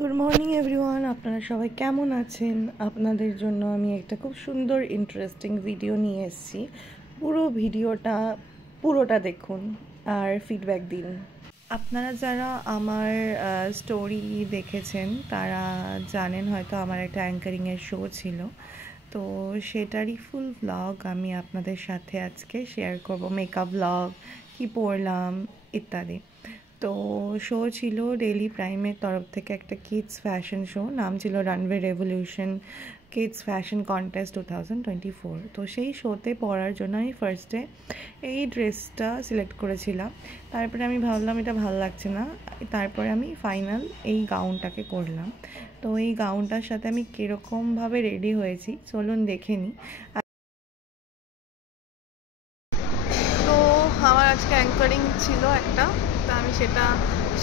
Good morning everyone, আপনারা সবাই কেমন আছেন? আপনাদের জন্য আমি একটা খুব সুন্দর ইন্টারেস্টিং ভিডিও নিয়ে এসেছি। পুরোটা দেখুন আর ফিডব্যাক দিন। আপনারা যারা আমার স্টোরি দেখেছেন তারা জানেন হয়তো আমার একটা অ্যাঙ্কারিংয়ের শো ছিল, তো সেটারই ফুল ভ্লগ আমি আপনাদের সাথে আজকে শেয়ার করব। মেকআপ ভ্লগ, কী পরলাম ইত্যাদি। তো শো ছিল ডেইলি প্রাইমের তরফ থেকে একটা কিডস ফ্যাশন শো, নাম ছিল runway revolution kids fashion contest 2024। তো সেই শোতে পরার জন্য আমি ফার্স্টে এই ড্রেসটা সিলেক্ট করেছিলাম। তারপরে আমি ভাবলাম এটা ভালো লাগছে না, তারপরে আমি ফাইনাল এই গাউনটাকে করলাম। তো এই গাউনটার সাথে আমি কীরকমভাবে রেডি হয়েছি চলুন দেখে নিই। তো আমার আজকে অ্যাঙ্কারিং ছিল একটা, তো আমি সেটা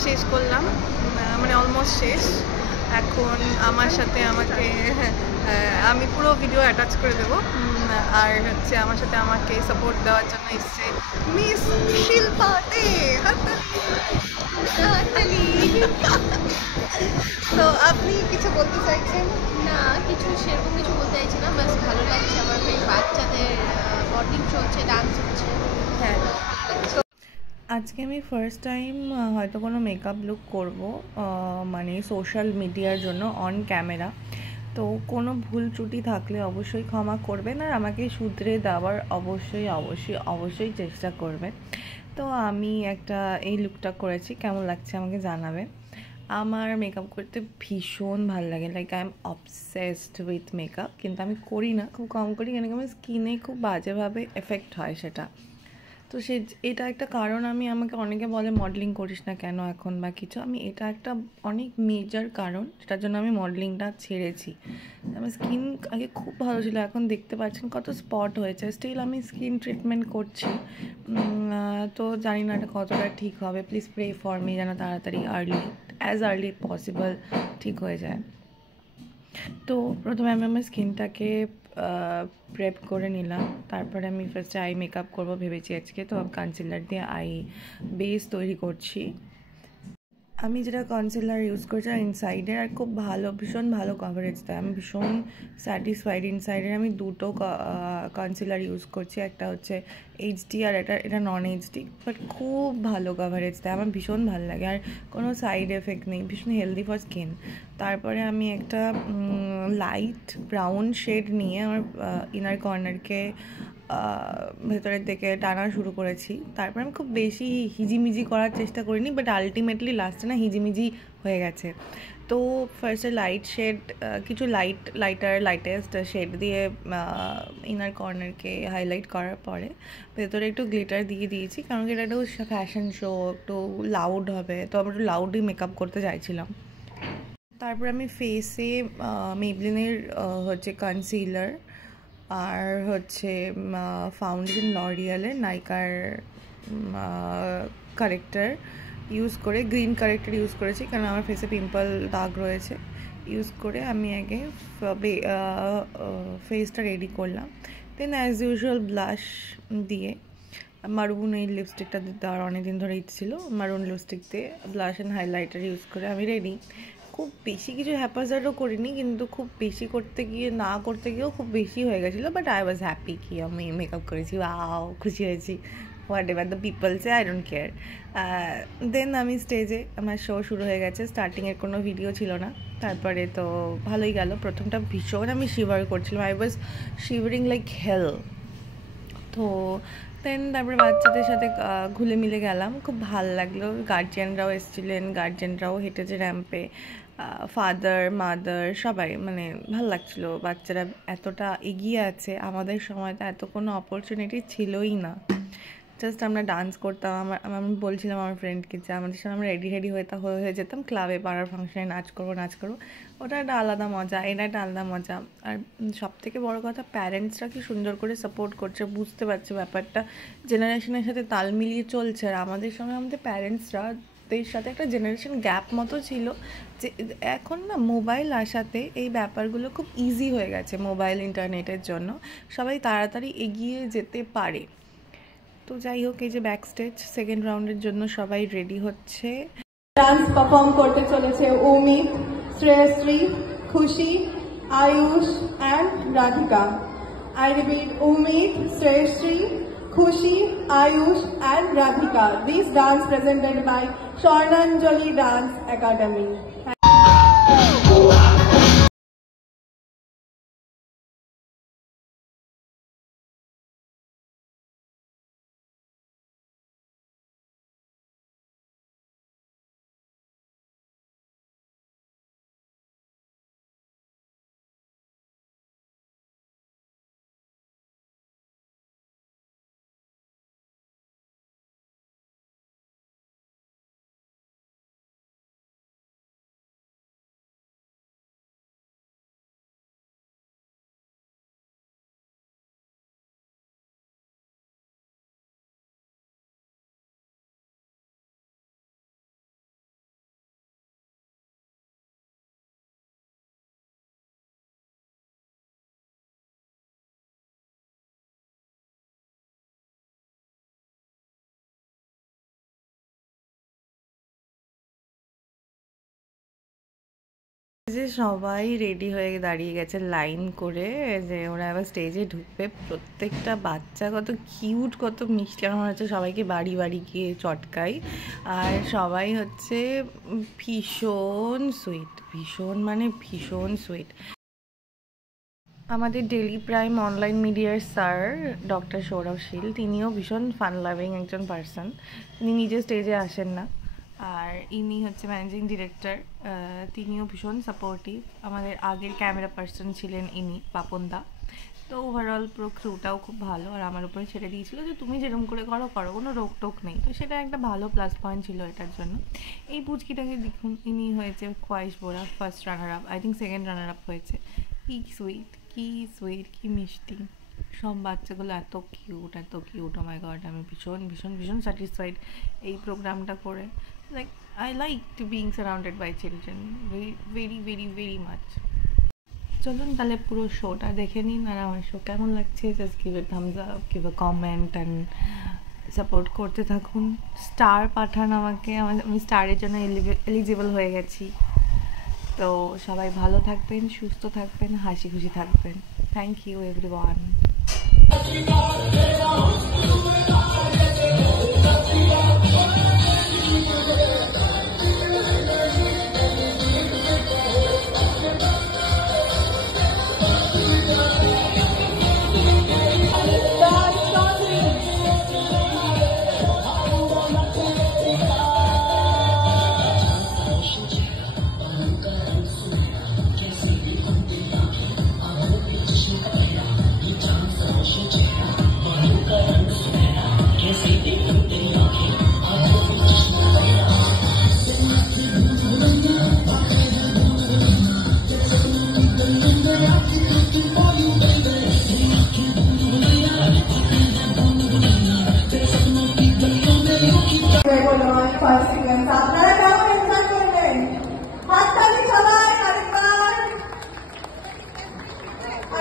শেষ করলাম, মানে অলমোস্ট শেষ। এখন আমার সাথে আমি পুরো ভিডিও অ্যাটাচ করে দেবো। আর হচ্ছে আমার সাথে আমাকে সাপোর্ট দেওয়ার জন্য এসছে মিস শিল্পা দে। তো আপনি কিছু বলতে চাইছেন? না, সেরকম কিছু বলতে চাইছি না, বাস ভালো লাগছে। আমার বেশ বাচ্চাদের মডেলিং চলছে, ডান্স হচ্ছে। হ্যাঁ, আজকে আমি ফার্স্ট টাইম হয়তো কোনো মেকআপ লুক করব, মানে সোশ্যাল মিডিয়ার জন্য অন ক্যামেরা। তো কোনো ভুল ত্রুটি থাকলে অবশ্যই ক্ষমা করবেন আর আমাকে শুধরে দেওয়ার অবশ্যই চেষ্টা করবেন। তো আমি এই লুকটা করেছি, কেমন লাগছে আমাকে জানাবেন। আমার মেকআপ করতে ভীষণ ভালো লাগে, like I am obsessed with makeup, কিন্তু আমি করি না, খুব কম করি, কেন কি আমার স্কিনে খুব বাজেভাবে এফেক্ট হয় সেটা। তো এটা একটা কারণ। আমাকে অনেকে বলে মডেলিং করিস না কেন এখন বা কিছু, এটা একটা অনেক মেজর কারণ যেটার জন্য আমি মডেলিংটা ছেড়েছি। আমার স্কিন আগে খুব ভালো ছিল, এখন দেখতে পাচ্ছেন কত স্পট হয়েছে। স্টিল আমি স্কিন ট্রিটমেন্ট করছি, তো জানি না এটা কতটা ঠিক হবে। প্লিজ প্রে ফর মি যেন তাড়াতাড়ি অ্যাজ আর্লি পসিবল ঠিক হয়ে যায়। তো প্রথমে আমি আমার স্কিনটাকে প্রেপ করে নিলাম, তারপরে আমি ফার্স্টে আই মেকআপ করবো ভেবেছি আজকে। তো কনসিলার দিয়ে আই বেস তৈরি করছি। আমি যেটা কনসিলার ইউজ করছি আর ইনসাইডের, আর খুব ভীষণ ভালো কভারেজ দেয়। আমি ভীষণ স্যাটিসফাইড। ইনসাইডের আমি দুটো কনসিলার ইউজ করছি, একটা হচ্ছে এইচডি আর এটা নন এইচডি, বাট খুব ভালো কভারেজ দেয়, আমার ভীষণ ভালো লাগে আর কোনো সাইড এফেক্ট নেই, ভীষণ হেলদি ফর স্কিন। তারপরে আমি একটা লাইট ব্রাউন শেড নিয়ে আমার ইনার কর্নারকে ভেতরের দিকে টানা শুরু করেছি। তারপর আমি খুব বেশি হিজিমিজি করার চেষ্টা করিনি, বাট আলটিমেটলি লাস্টে না হিজিমিজি হয়ে গেছে। তো ফার্স্টে কিছু লাইটেস্ট শেড দিয়ে ইনার কর্নারকে হাইলাইট করার পরে ভেতরে একটু গ্লিটার দিয়ে দিয়েছি, কারণ কি এটা একটু ফ্যাশন শো, একটু লাউড হবে, তো আমি একটু লাউডই মেকআপ করতে চাইছিলাম। তারপর আমি ফেসে মেবলিনের হচ্ছে কনসিলার আর হচ্ছে ফাউন্ডেশন লরিয়ালের নাইকার কারেক্টার ইউজ করে, গ্রিন কারেক্টার ইউজ করেছি কারণ আমার ফেসে পিম্পল দাগ রয়েছে। ইউজ করে আমি আগে ফেসটা রেডি করলাম। দেন অ্যাজ ইউজুয়াল ব্লাশ দিয়ে মারুন, এই লিপস্টিকটা দিতে আর অনেকদিন ধরে ইচ্ছে ছিল, মারুন লিপস্টিক দিয়ে ব্লাশ অ্যান্ড হাইলাইটার ইউজ করে আমি রেডি। খুব বেশি কিছু হ্যাপাজার্ডও করিনি, কিন্তু খুব বেশি করতে গিয়েও খুব বেশি হয়ে গেছিলো, বাট আই ওয়াজ হ্যাপি কি আমি মেকআপ করেছি, খুশি হয়েছি। Whatever the people say, I don't care. Then আমি স্টেজে, আমার শো শুরু হয়ে গেছে। স্টার্টিংয়ের কোনো ভিডিও ছিল না, তারপরে তো ভালোই গেল। প্রথমটা ভীষণ আমি শিভার করছিলাম, I was shivering like hell. তো তারপরে বাচ্চাদের সাথে ঘুলে মিলে গেলাম, খুব ভালো লাগলো। গার্জিয়ানরাও এসেছিলেন, গার্জিয়ানরাও হেঁটেছে র্যাম্পে, ফাদার মাদার সবাই, মানে ভালো লাগছিলো। বাচ্চারা এতটা এগিয়ে আছে, আমাদের সময় তো এত কোনো অপরচুনিটি ছিলই না। জাস্ট আমরা ডান্স করতাম। আমি বলছিলাম আমার ফ্রেন্ডকে যে আমাদের সময় আমরা রেডি হয়ে যেতাম, ক্লাবে পাড়ার ফাংশনে নাচ করবো। ওটা একটা আলাদা মজা, এটা একটা আলাদা মজা। আর সবথেকে বড় কথা, প্যারেন্টসরা কি সুন্দর করে সাপোর্ট করছে, বুঝতে পারছে ব্যাপারটা, জেনারেশনের সাথে তাল মিলিয়ে চলছে। আর আমাদের সময় আমাদের প্যারেন্টসরা দের সাথে একটা জেনারেশন গ্যাপ মতো ছিল, যে এখন না মোবাইল আসাতে এই ব্যাপারগুলো খুব ইজি হয়ে গেছে। মোবাইল ইন্টারনেটের জন্য সবাই তাড়াতাড়ি এগিয়ে যেতে পারে। তো যাই হোক, এই যে ব্যাক স্টেজ সেকেন্ড রাউন্ডের জন্য সবাই রেডি হচ্ছে। ডান্স পারফর্ম করতে চলেছে Amit, Shreyasri, Khushi, Ayush and Radhika. I repeat, Umid, Shreyasri, Khushi, Ayush and Radhika. This dance presented by Swarnanjali Dance Academy. যে সবাই রেডি হয়ে দাঁড়িয়ে গেছে লাইন করে, যে ওরা এবার স্টেজে ঢুকবে। প্রত্যেকটা বাচ্চা কত কিউট, কত মিষ্টি, আমার হচ্ছে সবাইকে বাড়ি বাড়ি গিয়ে চটকাই। আর সবাই হচ্ছে ভীষণ সুইট, ভীষণ মানে ভীষণ সুইট। আমাদের ডেলি প্রাইম অনলাইন মিডিয়ার স্যার ডক্টর সৌরভ শীল, তিনিও ভীষণ ফান লাভিং একজন পার্সন। তিনি নিজে স্টেজে আসেন না, আর ইনি হচ্ছে ম্যানেজিং ডিরেক্টর, তিনিও ভীষণ সাপোর্টিভ। আমাদের আগের ক্যামেরা পার্সন ছিলেন ইনি, পাপনদা। তো ওভারঅল পুরো ক্রুটাও খুব ভালো, আর আমার উপরে ছেড়ে দিয়েছিল যে তুমি যেরকম করে করো করো, কোনো রোক টোক নেই। তো সেটা একটা ভালো প্লাস পয়েন্ট ছিল এটার জন্য। এই পুচকিটাকে দেখুন, ইনি হয়েছে Khwaish Bora first runner up, I think second runner up হয়েছে। কি সুইট, কি সুইট, কি মিষ্টি, সব বাচ্চাগুলো এত কিউট, এত কিউট। ও মাই গড, আমি ভীষণ ভীষণ ভীষণ স্যাটিসফাইড এই প্রোগ্রামটা করে। Like I like to being surrounded by children very very very very much. চলুন তাহলে পুরো শোটা দেখে নিন, আর আমার শো কেমন লাগছে just give a Thums up, give a comment and support করতে থাকুন। স্টার পাঠান আমাকে, আমি স্টারের জন্য এলিজিবল হয়ে গেছি। তো সবাই ভালো থাকবেন, সুস্থ থাকবেন, হাসি খুশি থাকবেন। Thank you everyone.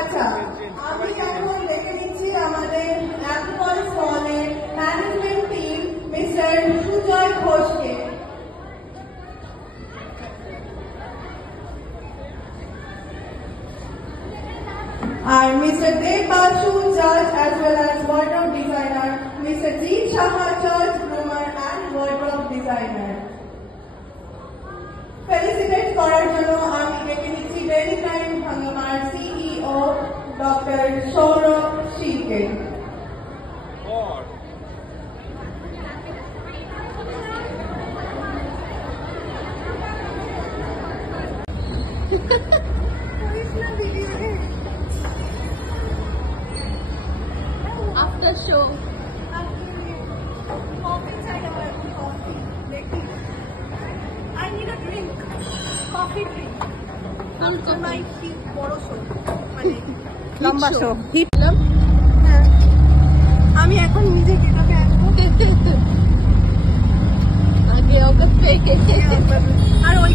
আচ্ছা, আমি এখন দেখে নিচ্ছি আমাদের অ্যালকোহল স্টলের ম্যানেজমেন্ট টিম মিস্টার সুজয় ঘোষকে। আর মিস্টার দেব বাসু জজ as well as wardrobe designer, Mr. Jeet Shah, judge, groomer and wardrobe designer. Felicitate করার জন্য আমি ডেকে নিচ্ছি ডেইলি টাইম হাঙ্গামার সিইও ডক্টর সৌরভ শীলকে। After show. I need a drink. Coffee drink. After my বড় শো, মানে লম্বা শো। আমি এখন নিজে কেটাকে আসবো আগে ওকে ফেকে, আর ওই